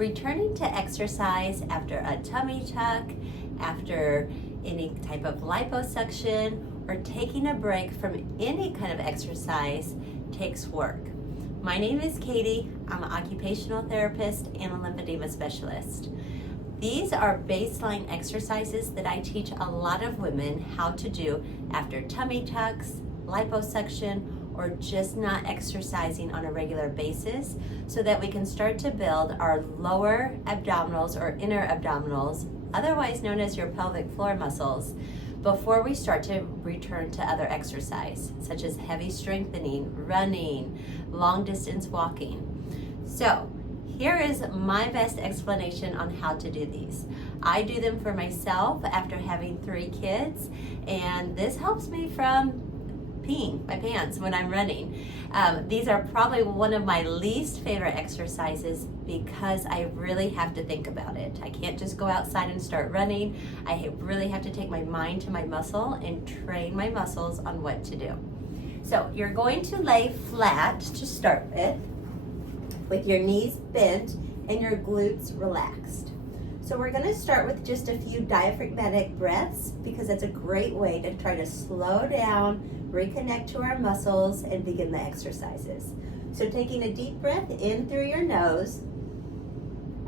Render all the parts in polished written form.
returning to exercise after a tummy tuck, after any type of liposuction, or taking a break from any kind of exercise takes work. My name is Katie. I'm an occupational therapist and a lymphedema specialist. These are baseline exercises that I teach a lot of women how to do after tummy tucks, liposuction, or just not exercising on a regular basis, so that we can start to build our lower abdominals or inner abdominals, otherwise known as your pelvic floor muscles, before we start to return to other exercise, such as heavy strengthening, running, long distance walking. So here is my best explanation on how to do these. I do them for myself after having 3 kids, and this helps me from peeing my pants when I'm running. These are probably one of my least favorite exercises because I really have to think about it. I can't just go outside and start running. I really have to take my mind to my muscle and train my muscles on what to do. So you're going to lay flat to start with your knees bent and your glutes relaxed. So we're going to start with just a few diaphragmatic breaths because that's a great way to try to slow down, reconnect to our muscles, and begin the exercises. So taking a deep breath in through your nose,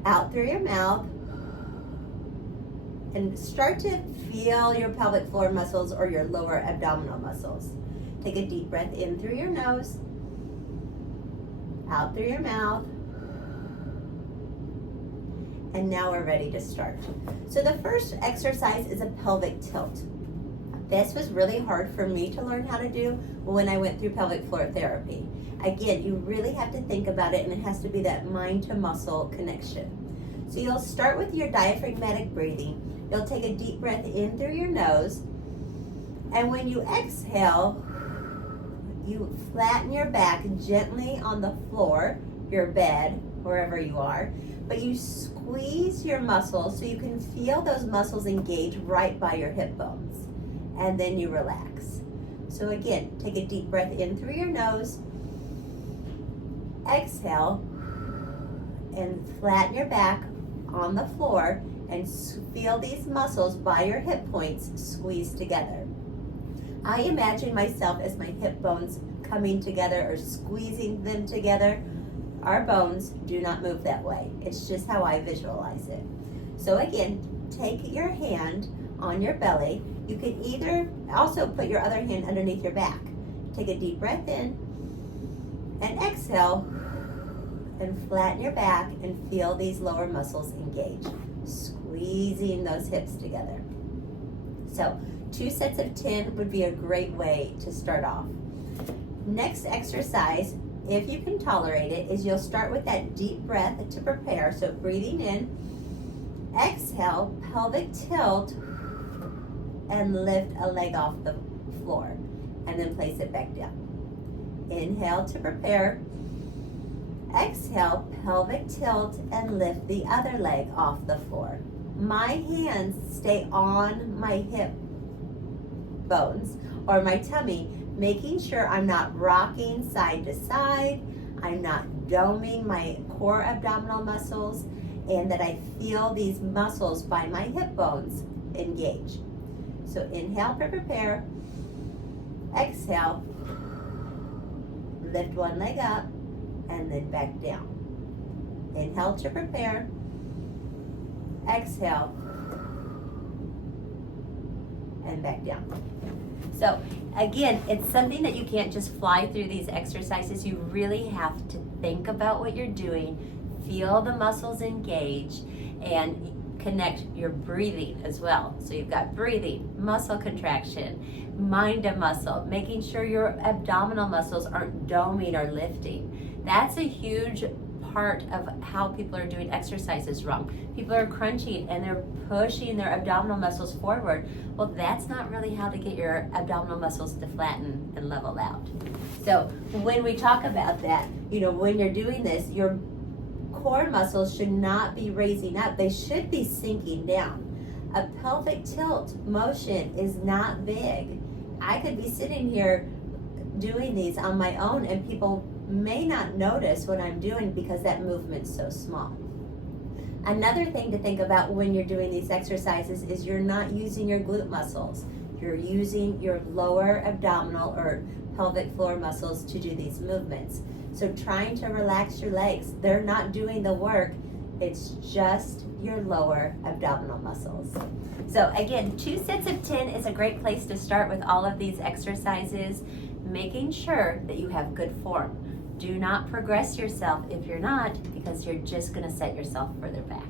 out through your mouth, and start to feel your pelvic floor muscles or your lower abdominal muscles. Take a deep breath in through your nose, out through your mouth, and now we're ready to start. So the first exercise is a pelvic tilt. This was really hard for me to learn how to do when I went through pelvic floor therapy. Again, you really have to think about it, and it has to be that mind to muscle connection. So you'll start with your diaphragmatic breathing. You'll take a deep breath in through your nose, and when you exhale, you flatten your back gently on the floor, your bed, wherever you are, but you squeeze your muscles so you can feel those muscles engage right by your hip bones, and then you relax. So again, take a deep breath in through your nose, exhale, and flatten your back on the floor and feel these muscles by your hip points squeeze together. I imagine myself as my hip bones coming together or squeezing them together. Our bones do not move that way. It's just how I visualize it. So again, take your hand on your belly. You can either also put your other hand underneath your back. Take a deep breath in and exhale and flatten your back and feel these lower muscles engage, squeezing those hips together. So 2 sets of 10 would be a great way to start off. Next exercise, if you can tolerate it, is you'll start with that deep breath to prepare. So breathing in, exhale, pelvic tilt, and lift a leg off the floor, and then place it back down. Inhale to prepare, exhale, pelvic tilt, and lift the other leg off the floor. My hands stay on my hip bones or my tummy, making sure I'm not rocking side to side, I'm not doming my core abdominal muscles, and that I feel these muscles by my hip bones engage. So inhale to prepare, exhale, lift one leg up, and then back down. Inhale to prepare, exhale, and back down. So again, it's something that you can't just fly through these exercises. You really have to think about what you're doing, feel the muscles engage, and connect your breathing as well. So you've got breathing, muscle contraction, mind to muscle, making sure your abdominal muscles aren't doming or lifting. That's a huge part of how people are doing exercises wrong. People are crunching and they're pushing their abdominal muscles forward. Well, that's not really how to get your abdominal muscles to flatten and level out. So when we talk about that, when you're doing this, your core muscles should not be raising up. They should be sinking down. A pelvic tilt motion is not big. I could be sitting here doing these on my own and people may not notice what I'm doing because that movement's so small. Another thing to think about when you're doing these exercises is you're not using your glute muscles. You're using your lower abdominal or pelvic floor muscles to do these movements. So trying to relax your legs, they're not doing the work. It's just your lower abdominal muscles. So again, 2 sets of 10 is a great place to start with all of these exercises, making sure that you have good form. Do not progress yourself if you're not, because you're just going to set yourself further back.